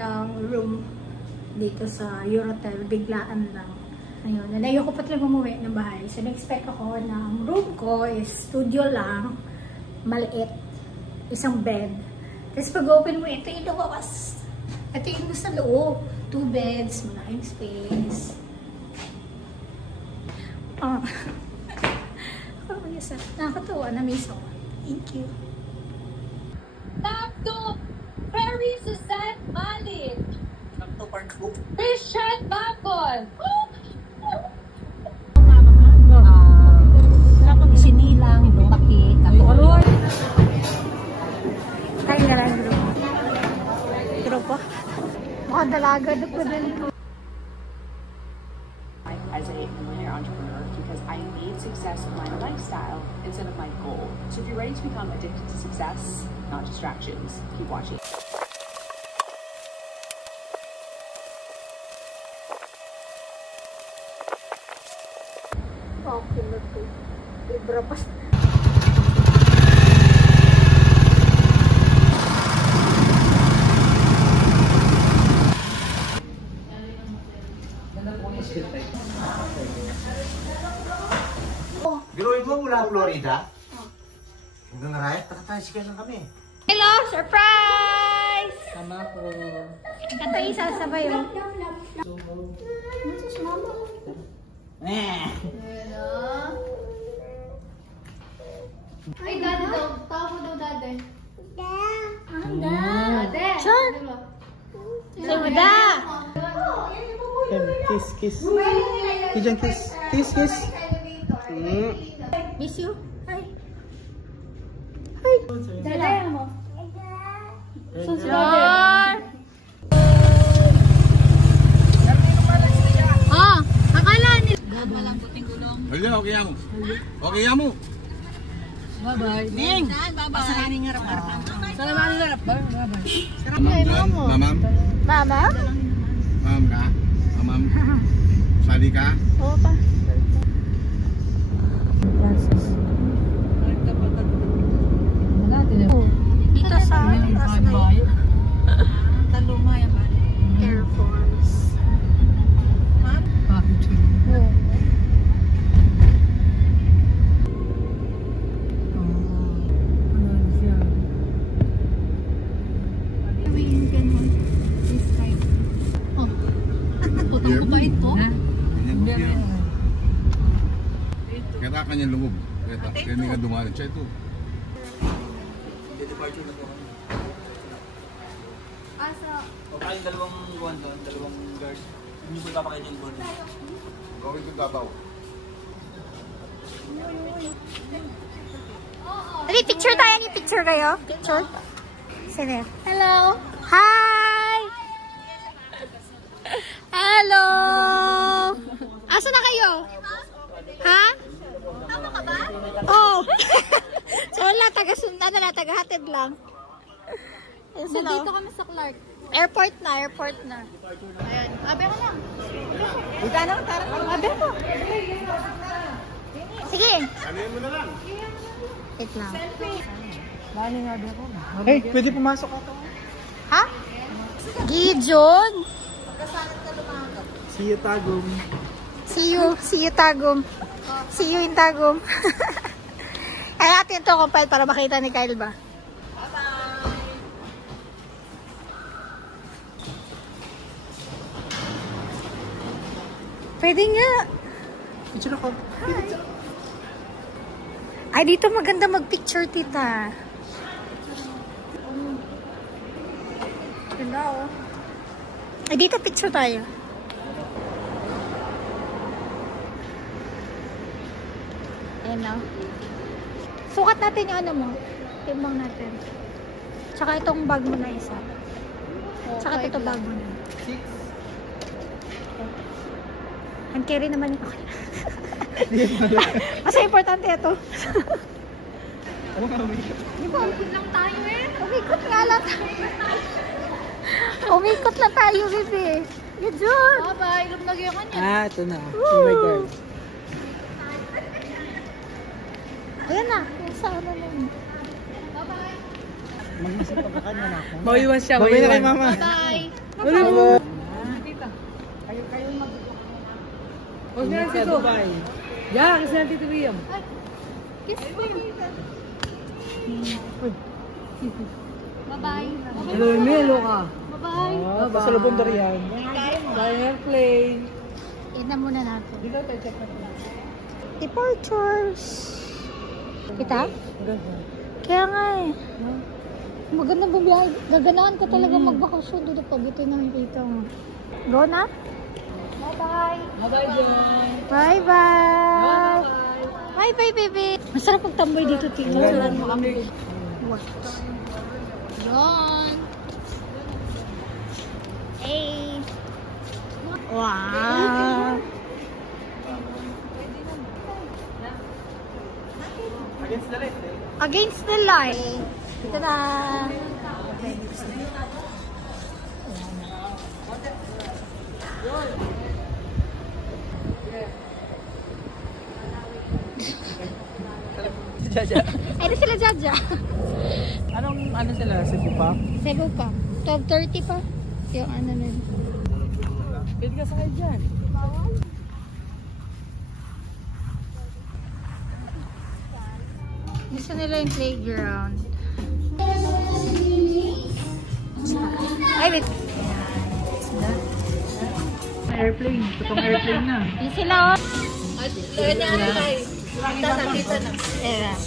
ng room dito sa Eurotel, biglaan lang. Ayun, ayoko pa talaga umuwi ng bahay. So, na-expect ako na ang room ko is studio lang, maliit, isang bed. Tapos pag-open mo, ito yung lumabas. Ito yung sa loob. 2 beds, malaking space. Oh. Nakakatawa, na-miss ako. Thank you. Takto, Paris St. Malik. Takto Park Group. Christian Bacon. Sinilang, lumaki, katuloy. Tayo na lang grupo. Grupo? Mga dalaga, doon din. As a millionaire entrepreneur because I need success in my lifestyle instead of my goal. So if you're ready to become addicted to success, not distractions, keep watching. Okay na ito. Ibra pa. Biruin mo mula Florida? Hanggang Rayat, nakatricycle lang kami. Hello! Surprise! Tama po. Ito yung sasabay oh. Ay, dati daw. Tawag mo daw dati. Dati! Sure! Suda! Kiss, kiss. Diyan, kiss. Kiss, kiss. Miss you? Hi! Hi! Dati mo? Susunod! Oh! Akala nila! Walang puting gulong. Wala, okay mo. Okay mo. Bye-bye. Ning! Bye-bye. Pasaraning harap-harapan. Salamanin harap ba? Bye-bye. Mamam? Mama? Mamam ka? Mamam? Sali ka? Oo pa. Dito sa Air Force. Kaya kanyang loob. Kaya hindi ka dumalit siya ito. Departure na po. Asa? O kayong dalawang buwan doon, dalawang guard. Hindi po papakain yung board. Gawin ko Davao. Dali, picture tayo. Yung picture kayo? Picture? Sino? Hello! Hi! Hello! Asa na kayo? Ha? Tama ka ba? Oo. So wala, taga-sundan na, taga-hatid lang. Nandito kami sa Clark. Airport na. Ayan. Abi ko lang. Dito na, tara. Abi ko. Sige. Ano mo na lang? Wait lang. Hey, pwede pumasok ako. Ha? Gijon. See you, Tagum. See you Tagum. See you in Tagum. Ay natin ito compile para makita ni Kyle ba? Pwede nga. Picture ako. Ay, dito maganda mag-picture, tita. Ganda, oh. Ay, dito picture tayo. Ayan na. Sukat natin yung ano mo. Timbang natin. Tsaka itong bag mo na isa. Tsaka ito bag mo na. 6. Hand carry naman yung okay. Mas importante ito. Umikot lang tayo eh. Umikot nga lang tayo. Umikot lang tayo, bebe. Good job. Bye-bye. Ilog na gaya kanya. Ito na. Oh my God. Ayan na. Yung sa ano na yun. Mawiwan siya. Mawiwan na kay mama. Bye-bye. Huwag na si Dubai. Yeah, kasi natin Tito Liam. Kiss mo yun. Bye-bye. Hello, Melo ka. Bye-bye. Basta lubong dari yan. Bye, airplane. Ina muna natin. Dito tayo check natin. Departures. Kita? Kaya nga eh. Magandang bubiyahe. Gaganaan ka talaga magbakasyon. Doon pag ito yung nakikita mo. Go na? Bye-bye. Bye-bye, John. Bye-bye. Bye-bye, baby. Masarap magtamboy dito, Tito. Wala mo kami. What? Yun. Hey. Wow. Against the light. Ito na. Jaja. Ay, di sila Jaja. Ano sila? Cebu pa? Cebu pa. 12:30 pa. Yung ano na. Pwede ka sakay dyan. Gusto nila yung playground. Ay, wait. Airplane. Itong airplane na. Yung sila, oh. Loyan niya ano tayo. Kita na. Ayan.